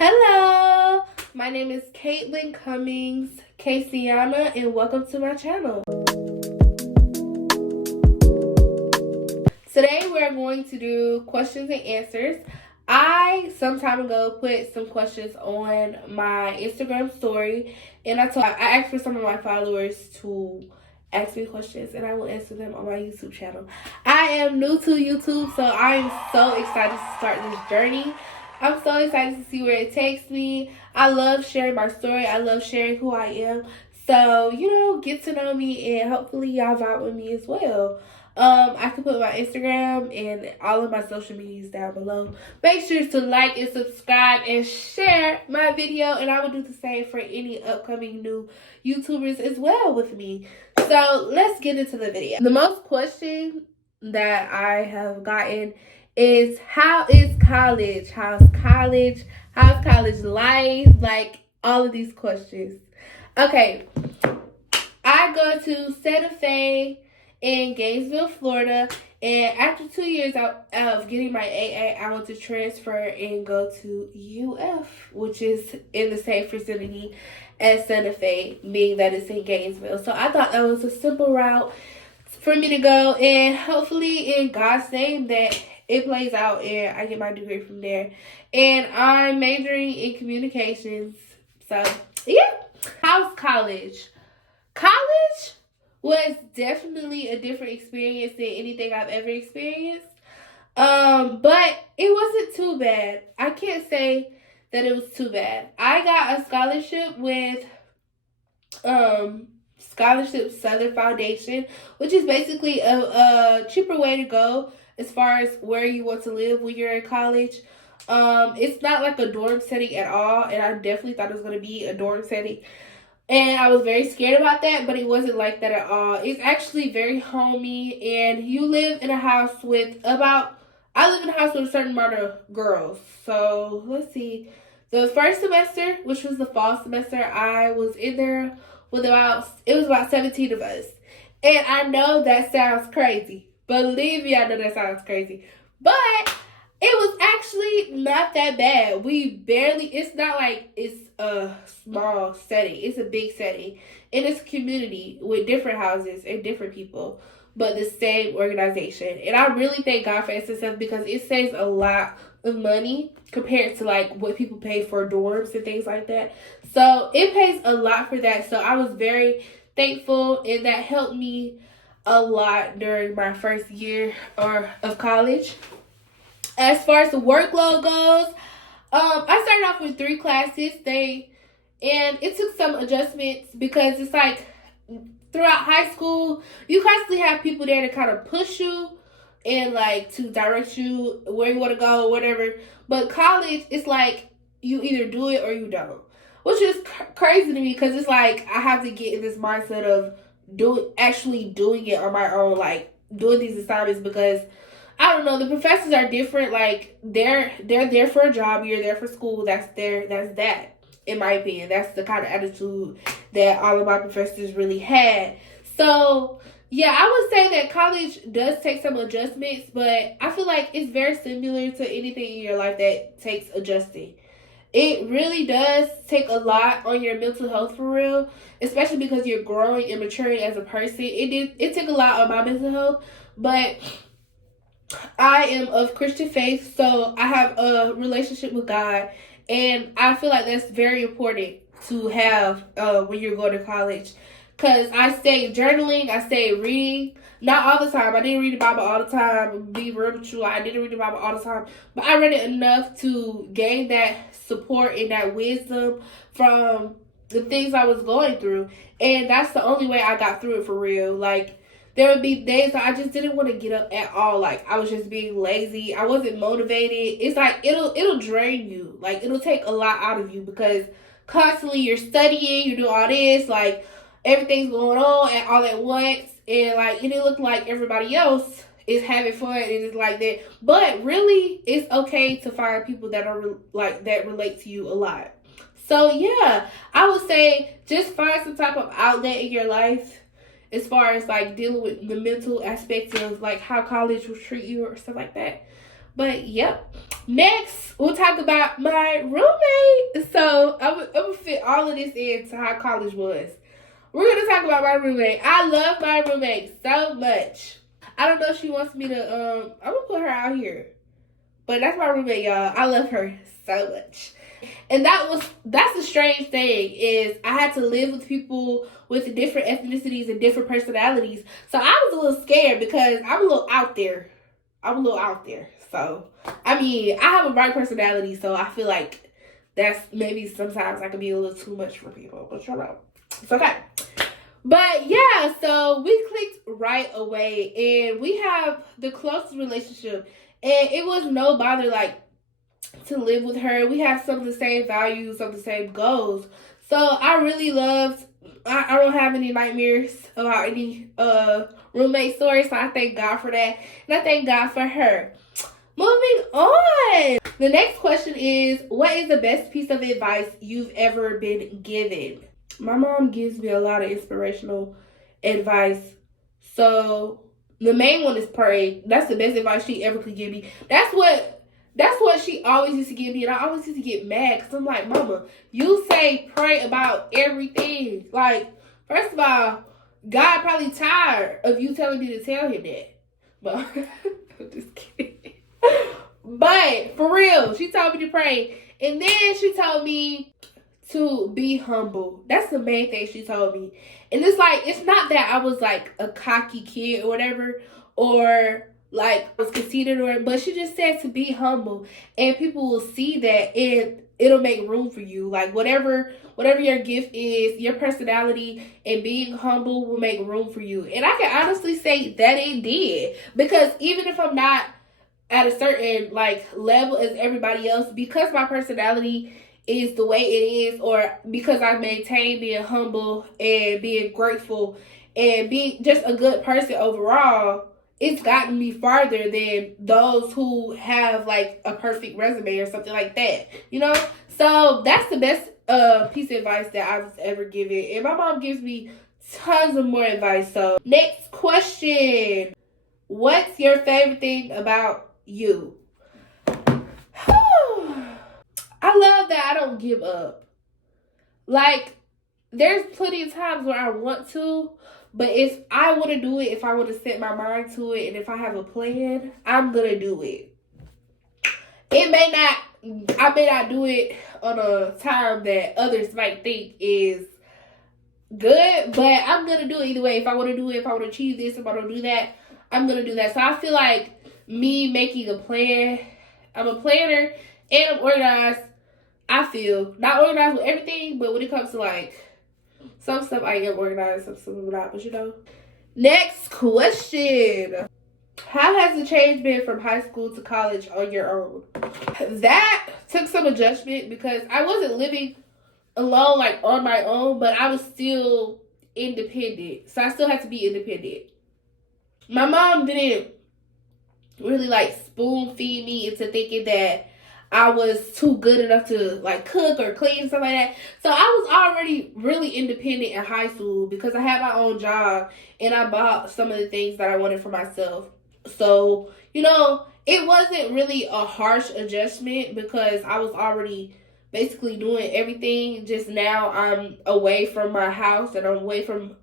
Hello, my name is Caitlin Cummings Casiana, and welcome to my channel. Today we're going to do questions and answers. I some time ago put some questions on my Instagram story, and I asked for some of my followers to ask me questions, and I will answer them on my YouTube channel. I am new to YouTube, so I am so excited to start this journey. I'm so excited to see where it takes me. I love sharing my story. I love sharing who I am. So, get to know me, and hopefully y'all vibe with me as well. I can put my Instagram and all of my social medias down below. Make sure to like and subscribe and share my video, and I will do the same for any upcoming new YouTubers as well with me. So let's get into the video. The most question that I have gotten is, how is college? How's college? How's college life? Like, all of these questions. Okay, I go to Santa Fe in Gainesville, Florida, and after 2 years of getting my AA, I want to transfer and go to UF, which is in the same vicinity as Santa Fe, being that it's in Gainesville. So I thought that was a simple route for me to go, and hopefully in God's name that it plays out and I get my degree from there. And I'm majoring in communications. So yeah. How's college? College was definitely a different experience than anything I've ever experienced. But it wasn't too bad. I can't say that it was too bad. I got a scholarship with Scholarship Southern Foundation, which is basically a cheaper way to go as far as where you want to live when you're in college. It's not like a dorm setting at all, and I definitely thought it was going to be a dorm setting. And I was very scared about that, but it wasn't like that at all. It's actually very homey, and you live in a house with I live in a house with a certain amount of girls. So, let's see. The first semester, which was the fall semester, I was in there with about 17 of us. And I know that sounds crazy. Believe me, I know that sounds crazy. But it was actually not that bad. It's not like it's a small setting. It's a big setting. And it's a community with different houses and different people, but the same organization. And I really thank God for SSF because it saves a lot of money compared to like what people pay for dorms and things like that. So it pays a lot for that. So I was very thankful, and that helped me a lot during my first year of college. As far as the workload goes, I started off with 3 classes. And it took some adjustments because it's like throughout high school, you constantly have people there to kind of push you and like to direct you where you want to go, whatever. But college, it's like you either do it or you don't, which is crazy to me because it's like I have to get in this mindset of actually doing it on my own, like doing these assignments, because I don't know, the professors are different. Like they're there for a job, you're there for school. That's that. In my opinion, that's the kind of attitude that all of my professors really had. So yeah, I would say that college does take some adjustments, but I feel like it's very similar to anything in your life that takes adjusting. It really does take a lot on your mental health for real, especially because you're growing and maturing as a person. It took a lot on my mental health, but I am of Christian faith, so I have a relationship with God, and I feel like that's very important to have when you're going to college. Because I stayed journaling, I stayed reading. Not all the time. I didn't read the Bible all the time. Be real with you, I didn't read the Bible all the time. But I read it enough to gain that support and that wisdom from the things I was going through. And that's the only way I got through it for real. Like, there would be days that I just didn't want to get up at all. Like, I was just being lazy. I wasn't motivated. It's like, it'll drain you. Like, it'll take a lot out of you because constantly you're studying, you do all this, like, everything's going on and all at once. And, like, it look like everybody else is having fun and it's like that. But really, it's okay to find people that are, that relate to you a lot. So, yeah, I would say just find some type of outlet in your life as far as like dealing with the mental aspects of like how college will treat you or stuff like that. But yep. Next, we'll talk about my roommate. So I'm gonna fit all of this into how college was. We're gonna talk about my roommate. I love my roommate so much. I don't know if she wants me to. I'm gonna put her out here, but that's my roommate, y'all. I love her so much. And that's the strange thing is I had to live with people with different ethnicities and different personalities. So I was a little scared because I'm a little out there. So I mean, I have a bright personality, so I feel like that's maybe sometimes I can be a little too much for people. But you know, it's okay. But yeah, so we clicked right away, and we have the closest relationship, and it was no bother like to live with her. We have some of the same values, some of the same goals. So I really loved. I don't have any nightmares about any roommate stories. So I thank God for that, and I thank God for her. Moving on. The next question is, what is the best piece of advice you've ever been given? My mom gives me a lot of inspirational advice. So the main one is pray. That's the best advice she ever could give me. That's what she always used to give me, and I always used to get mad because I'm like, Mama, you say pray about everything. Like, first of all, God probably tired of you telling me to tell him that. But I'm just kidding. But for real, she told me to pray, and then she told me to be humble. That's the main thing she told me. And it's like, it's not that I was like a cocky kid or whatever, or like was conceited, or but she just said to be humble, and people will see that, and it'll make room for you. Like whatever your gift is, your personality and being humble will make room for you. And I can honestly say that it did, because even if I'm not at a certain like level as everybody else, because my personality is the way it is, or because I maintain being humble and being grateful and being just a good person overall, it's gotten me farther than those who have like a perfect resume or something like that, you know? So that's the best piece of advice that I was ever given. And my mom gives me tons of more advice. So next question. What's your favorite thing about you? I love that I don't give up. Like, there's plenty of times where I want to, but if I want to do it, if I want to set my mind to it, and if I have a plan, I'm going to do it. I may not do it on a time that others might think is good, but I'm going to do it either way. If I want to do it, if I want to achieve this, if I want to do that, I'm going to do that. So I feel like me making a plan, I'm a planner and I'm organized. I feel not organized with everything, but when it comes to like some stuff, I am organized, some stuff I'm not. But you know. Next question: how has the change been from high school to college on your own? That took some adjustment because I wasn't living alone like on my own, but I was still independent, so I still had to be independent. My mom didn't really like spoon feed me into thinking that I was too good enough to like cook or clean, stuff like that. So I was already really independent in high school because I had my own job and I bought some of the things that I wanted for myself. So, you know, it wasn't really a harsh adjustment because I was already basically doing everything. Just now I'm away from my house and I'm away from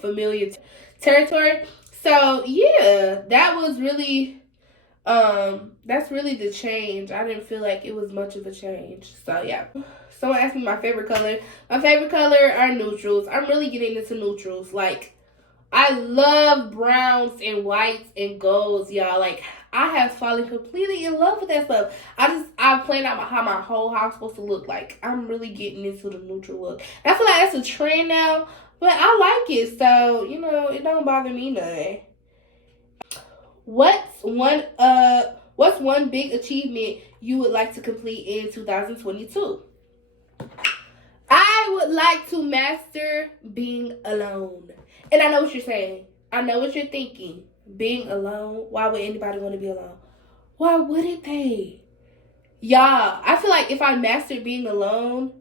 familiar territory. So yeah, that was really that's really the change. I didn't feel like it was much of a change. So yeah. Someone asked me my favorite color. My favorite color are neutrals. I'm really getting into neutrals. Like, I love browns and whites and golds, y'all. Like, I have fallen completely in love with that stuff. I planned out how my whole house supposed to look like. I'm really getting into the neutral look. I feel like that's a trend now, but I like it. So, you know, it don't bother me none. What's one big achievement you would like to complete in 2022? I would like to master being alone. And I know what you're saying. I know what you're thinking. Being alone? Why would anybody want to be alone? Why wouldn't they? Y'all, I feel like if I mastered being alone,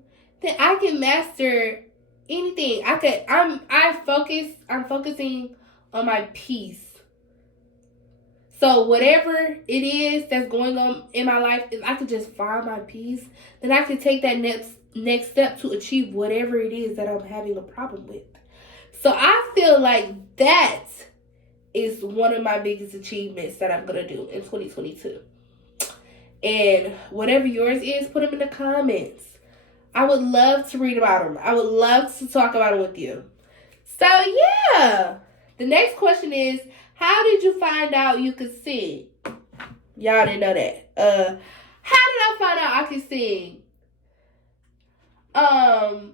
then I can master anything. I'm focusing on my peace. So whatever it is that's going on in my life, if I could just find my peace, then I can take that next step to achieve whatever it is that I'm having a problem with. So I feel like that is one of my biggest achievements that I'm going to do in 2022. And whatever yours is, put them in the comments. I would love to read about them. I would love to talk about them with you. So yeah, the next question is, how did you find out you could sing? Y'all didn't know that. How did I find out I could sing? Child,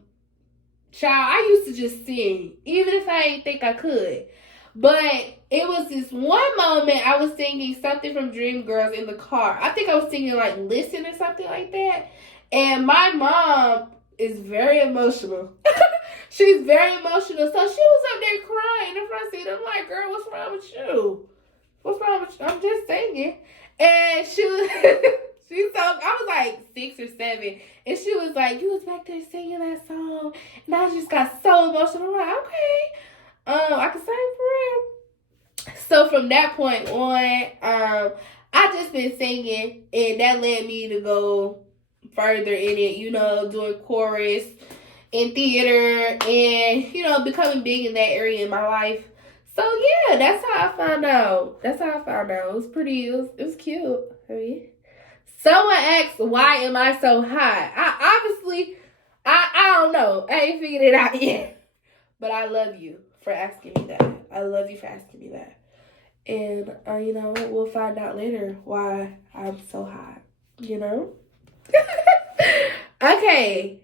I used to just sing, even if I didn't think I could. But it was this one moment I was singing something from Dreamgirls in the car. I think I was singing like Listen or something like that. And my mom is very emotional. She's very emotional. So she was up there crying in the front seat. I'm like, girl, what's wrong with you? What's wrong with you? I'm just singing. And she was... I was like 6 or 7, and she was like, you was back there singing that song, and I just got so emotional. I'm like, okay, I can sing for real. So from that point on, I just been singing, and that led me to go further in it, you know, doing chorus in theater, and, becoming big in that area in my life. So yeah, that's how I found out. It was it was cute. I mean, someone asked, why am I so high? I don't know. I ain't figured it out yet. But I love you for asking me that. And, we'll find out later why I'm so high, Okay.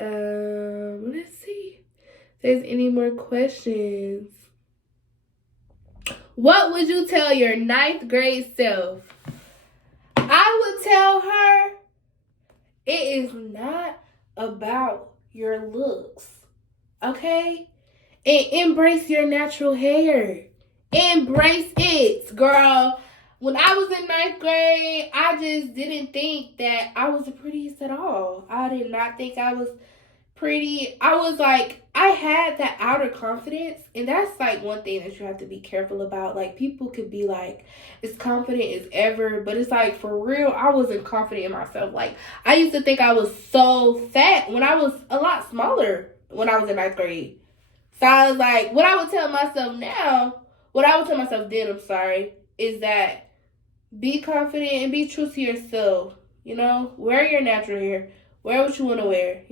Let's see if there's any more questions. What would you tell your 9th grade self? I would tell her, it is not about your looks, okay? And embrace your natural hair. Embrace it, girl. When I was in 9th grade, I just didn't think that I was the prettiest at all. I did not think I was pretty. I was like, I had that outer confidence, and that's like one thing that you have to be careful about. Like, people could be like as confident as ever, but it's like, for real, I wasn't confident in myself. Like, I used to think I was so fat when I was a lot smaller when I was in 9th grade. So I was like, what I would tell myself then, is that be confident and be true to yourself. Wear your natural hair, wear what you want to wear,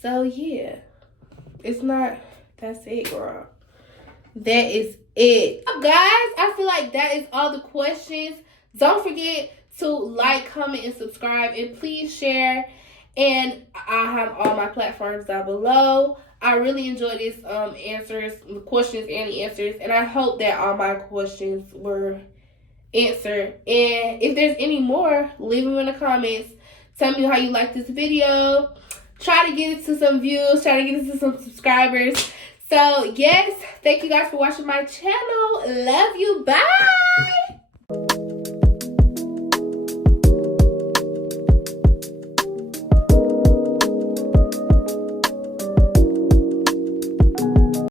So yeah, that's it, girl. That is it. Guys, I feel like that is all the questions. Don't forget to like, comment, and subscribe, and please share. And I have all my platforms down below. I really enjoyed this the questions and the answers, and I hope that all my questions were answered. And if there's any more, leave them in the comments. Tell me how you like this video. Try to get it to some views. Try to get it to some subscribers. So, yes, thank you guys for watching my channel. Love you. Bye.